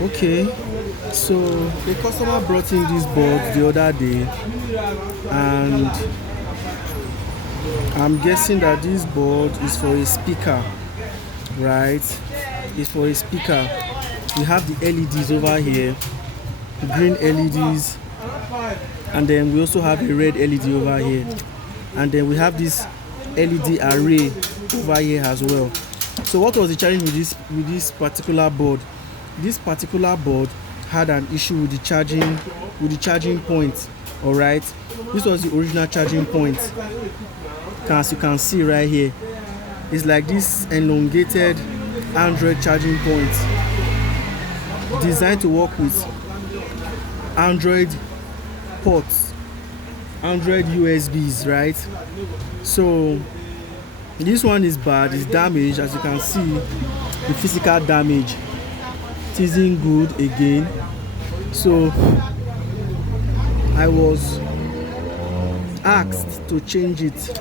Okay, so the customer brought in this board the other day, and I'm guessing that this board is for a speaker, right? It's for a speaker. We have the LEDs over here, the green LEDs, and then we also have a red LED over here, and then we have this LED array over here as well. So what was the challenge with this particular board? This particular board had an issue with the charging point. All right, this was the original charging point. As you can see right here, it's like this elongated Android charging point designed to work with Android ports, Android USBs, right? So this one is bad, it's damaged. As you can see, the physical damage, it isn't good again. So I was asked to change it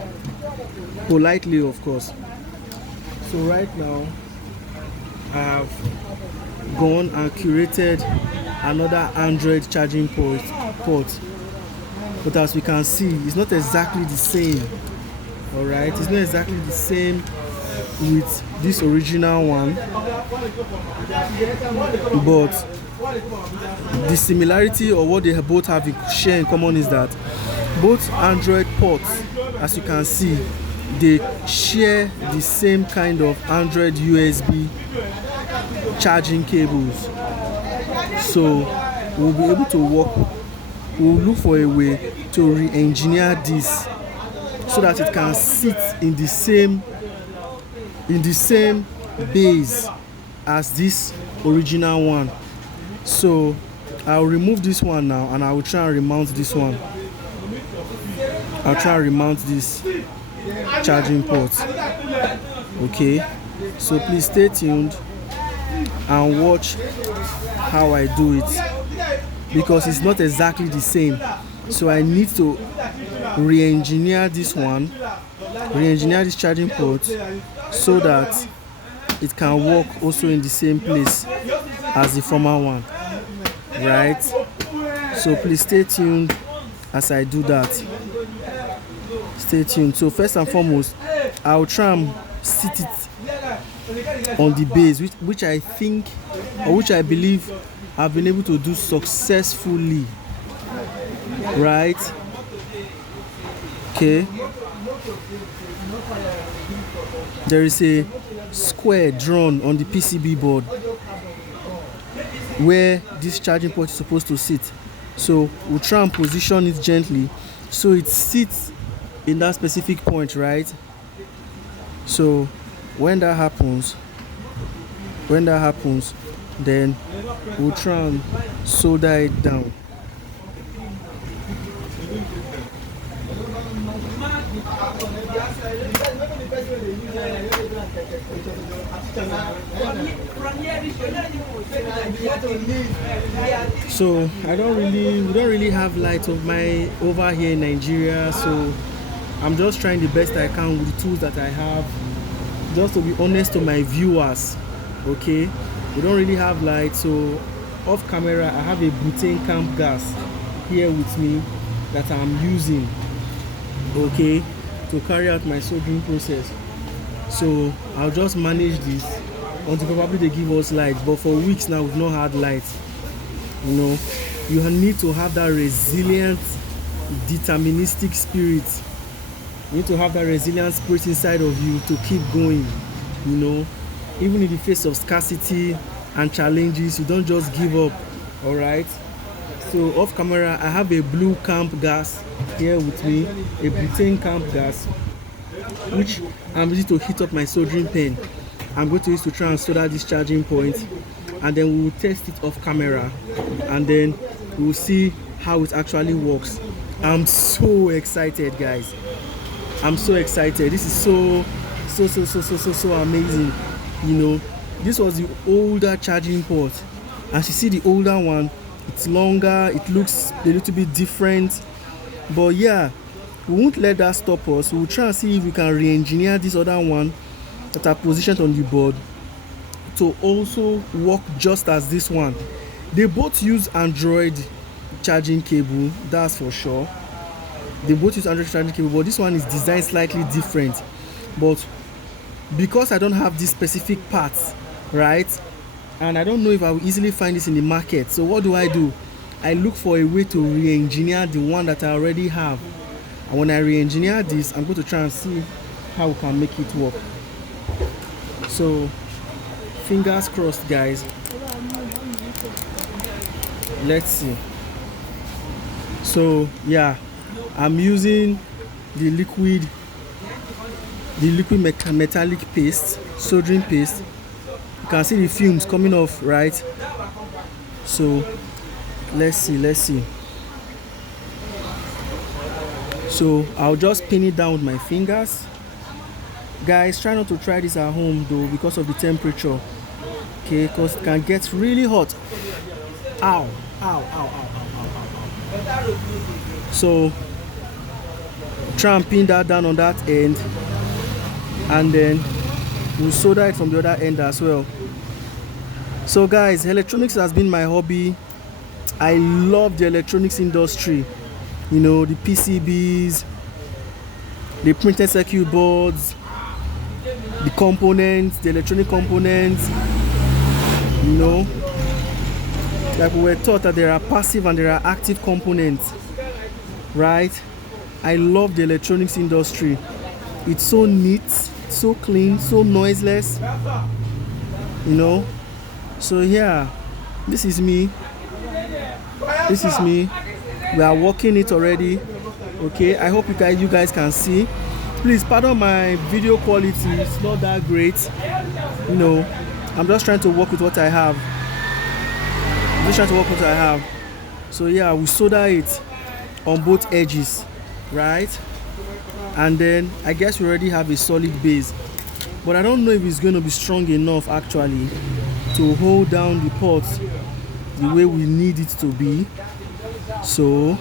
politely, of course. So right now I have gone and curated another Android charging port, but as we can see, it's not exactly the same. All right, it's not exactly the same with this original one, but the similarity, or what they both have share in common, is that both Android ports, as you can see, they share the same kind of Android USB charging cables. So we'll be able to we'll look for a way to re-engineer this so that it can sit in the same base as this original one. So I'll remove this one now, and I will try and remount this one. I'll try and remount this charging port. Okay, so please stay tuned and watch how I do it, because it's not exactly the same. So I need to re-engineer this this charging port, so that it can work also in the same place as the former one, right? So please stay tuned as I do that. Stay tuned. So first and foremost, I'll try and sit it on the base, which I think, or which I believe I've been able to do successfully, right? Okay, there is a square drawn on the PCB board where this charging port is supposed to sit. So we'll try and position it gently so it sits in that specific point, right? So when that happens, then we'll try and solder it down. So we don't really have light of my over here in Nigeria, so I'm just trying the best I can with the tools that I have, just to be honest to my viewers. Okay, we don't really have light, so off camera I have a butane camp gas here with me that I'm using, okay, to carry out my soldering process. So I'll just manage this until probably they give us light. But for weeks now we've not had light. You know, you need to have that resilient, deterministic spirit. You need to have that resilient spirit inside of you to keep going. You know, even in the face of scarcity and challenges, you don't just give up. All right. So off camera I have a blue camp gas here with me, a butane camp gas, which I'm using to heat up my soldering pen. I'm going to use to try and solder this charging point, and then we will test it off camera, and then we will see how it actually works. I'm so excited, guys. I'm so excited. This is so amazing. You know, this was the older charging port. As you see, the older one, it's longer, it looks a little bit different, but yeah, we won't let that stop us. We'll try and see if we can re-engineer this other one that are positioned on the board to also work just as this one. They both use Android charging cable, that's for sure. They both use Android charging cable, but this one is designed slightly different. But because I don't have this specific parts, right, and I don't know if I will easily find this in the market, so what do? I look for a way to re-engineer the one that I already have. And when I re-engineer this, I'm going to try and see how we can make it work. So fingers crossed, guys. Let's see. So yeah, I'm using the liquid metallic paste, soldering paste. You can see the fumes coming off, right? So let's see. So I'll just pin it down with my fingers. Guys, try not to try this at home though, because of the temperature. Okay, because it can get really hot. Ow. So try and pin that down on that end, and then we'll solder it from the other end as well. So guys, electronics has been my hobby. I love the electronics industry. You know, the PCBs, the printed circuit boards, the components, the electronic components. You know, like we were taught that there are passive and there are active components, right? I love the electronics industry. It's so neat, so clean, so noiseless, you know. So yeah, this is me. We are working it already. Okay, I hope you guys can see. Please pardon my video quality, it's not that great. You know, I'm just trying to work with what I have. So yeah, we solder it on both edges, right? And then I guess we already have a solid base, but I don't know if it's going to be strong enough actually to hold down the pots the way we need it to be. So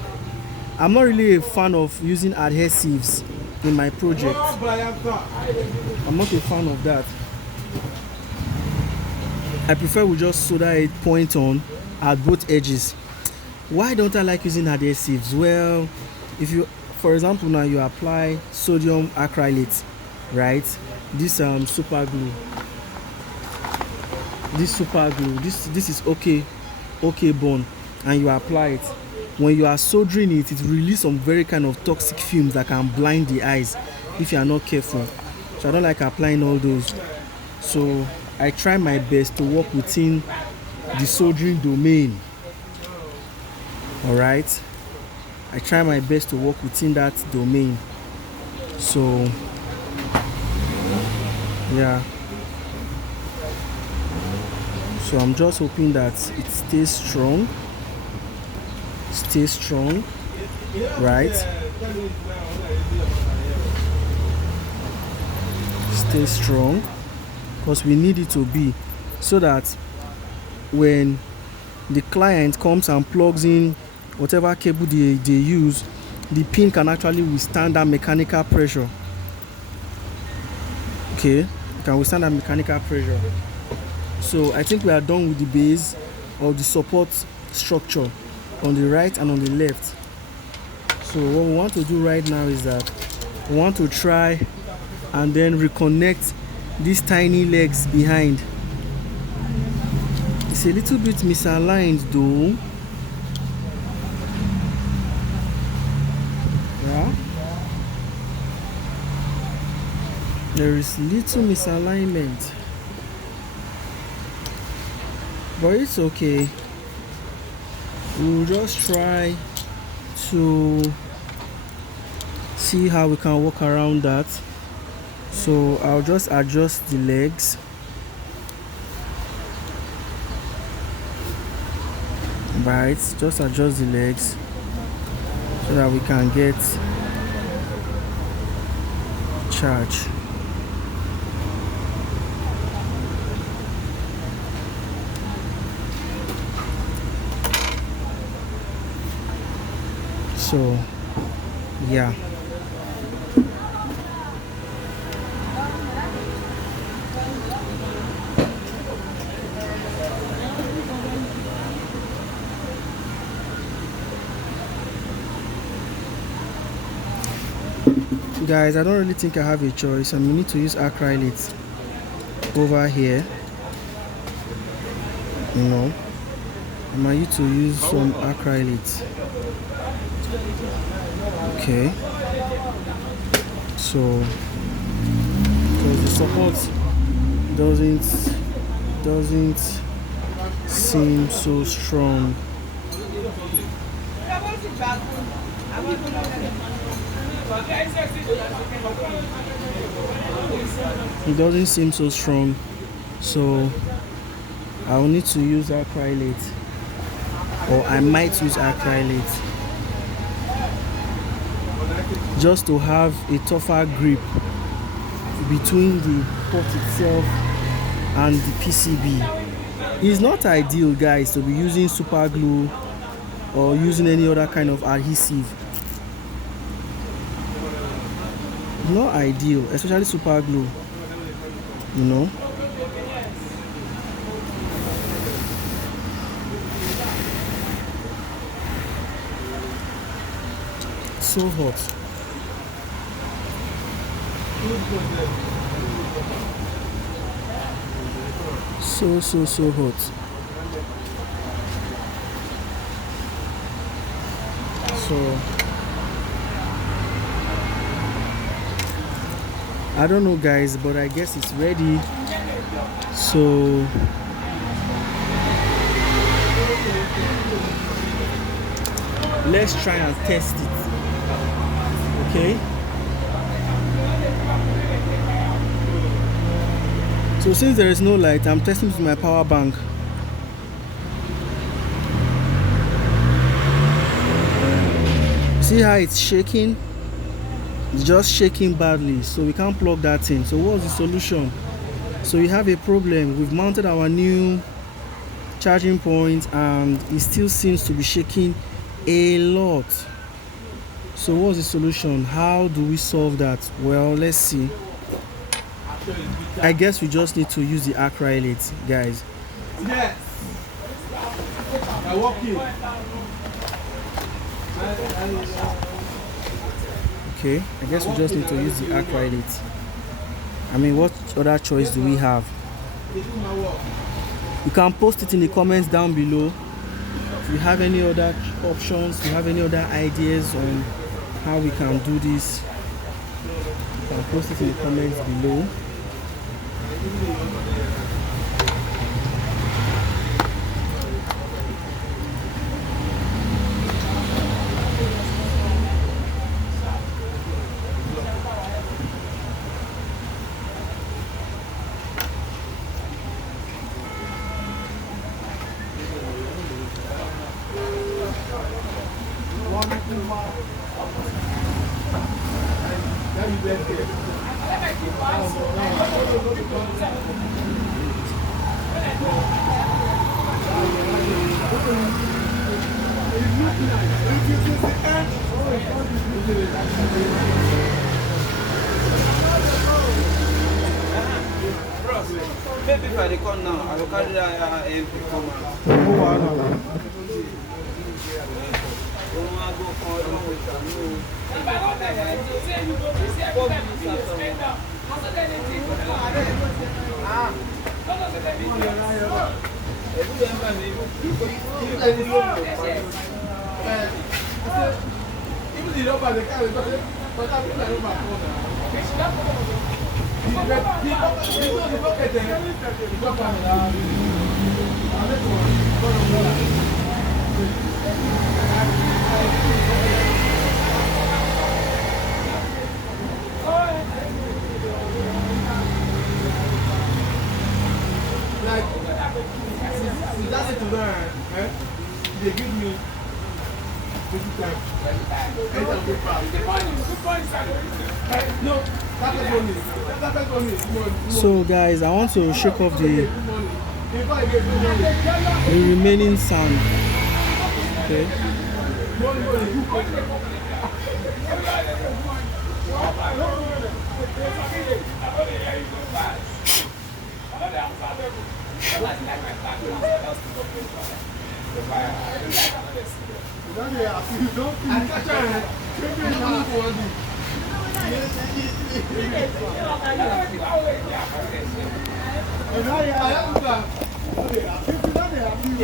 I'm not really a fan of using adhesives in my project. I'm not a fan of that. I prefer we just solder it point on at both edges. Why don't I like using adhesives? Well, if you, for example, now you apply sodium acrylate, right? This super glue. This is okay bond, and you apply it. When you are soldering it, it releases some very kind of toxic fumes that can blind the eyes if you are not careful. So I don't like applying all those. So I try my best to work within the soldering domain. All right, I try my best to work within that domain. So yeah, so I'm just hoping that it stays strong, right? Stay strong, because we need it to be, so that when the client comes and plugs in whatever cable they use, the pin can actually withstand that mechanical pressure. Okay, it can withstand that mechanical pressure. So I think we are done with the base or the support structure on the right and on the left. So what we want to do right now is that we want to try and then reconnect these tiny legs behind. It's a little bit misaligned though. Yeah, there is little misalignment, but it's okay. We'll just try to see how we can work around that. So I'll just adjust the legs. Right, just adjust the legs so that we can get charge. So yeah, Guys, I don't really think I have a choice. I'm gonna need to use acrylic over here. You know, I might need to use some acrylic. Okay. So, because the support doesn't seem so strong. It doesn't seem so strong, so I will need to use acrylic, or I might use acrylic just to have a tougher grip between the pot itself and the PCB. It's not ideal, guys, to be using super glue or using any other kind of adhesive. Not ideal, especially super glue, you know. So hot. So hot. So I don't know, guys, but I guess it's ready. So let's try and test it. Okay. So since there is no light, I'm testing with my power bank. See how it's shaking? It's just shaking badly, so we can't plug that in. So what's the solution? So we have a problem. We've mounted our new charging point and it still seems to be shaking a lot. So what's the solution? How do we solve that? Well, let's see. I guess we just need to use the acrylic, guys. Yes. I walk in. Okay, I guess we just need to use the acrylic. I mean, what other choice do we have? You can post it in the comments down below. If you have any other options, if you have any other ideas on how we can do this, you can post it in the comments below. Maybe if I come now, I will carry that MP come Like, that's it to learn. They give me 50 times. No, that's money. So guys, I want to shake off the remaining sand. Okay.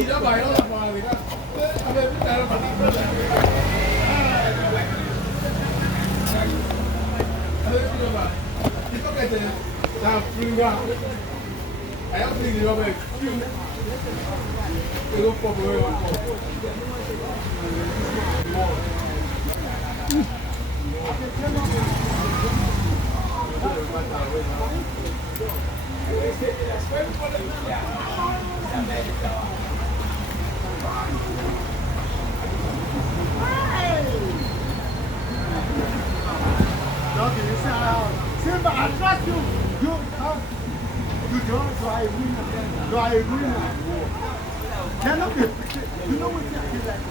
Ìjọba yóò lọ fún àríkà. Abẹ́ bí ẹ̀rọ kan náà lọ́dẹ̀. Abẹ́ bí ìjọba. Ìtọ́kẹ̀tẹ̀ náà fún wa. Àyà fún ìjọba ẹ̀ kí o. Èrò pọ̀ bọ̀ ẹ̀ wá pọ̀. Simba, I trust you. You don't. So I win again. So I win. Cannot be. You know what I feel like?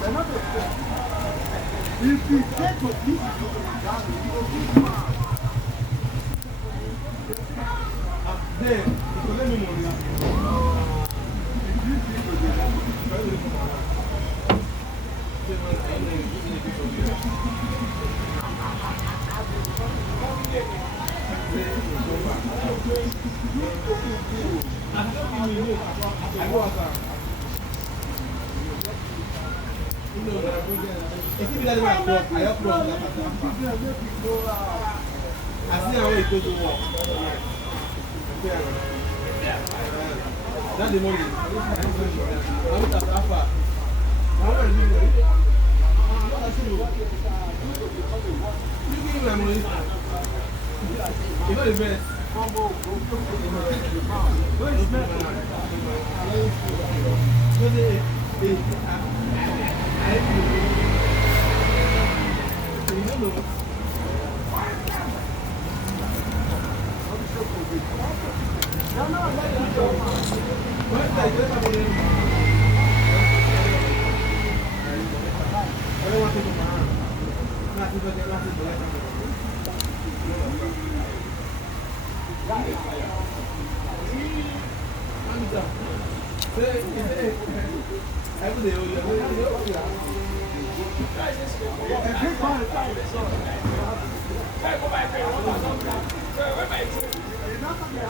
Cannot be. If you get to this, you will be down. Then, you let me know. Assim àwọn ètò tó wọ̀. That's the money. I'm not Alpha. I'm not you. You give me my money. You know the best.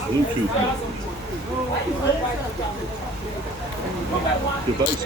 Bluetooth device.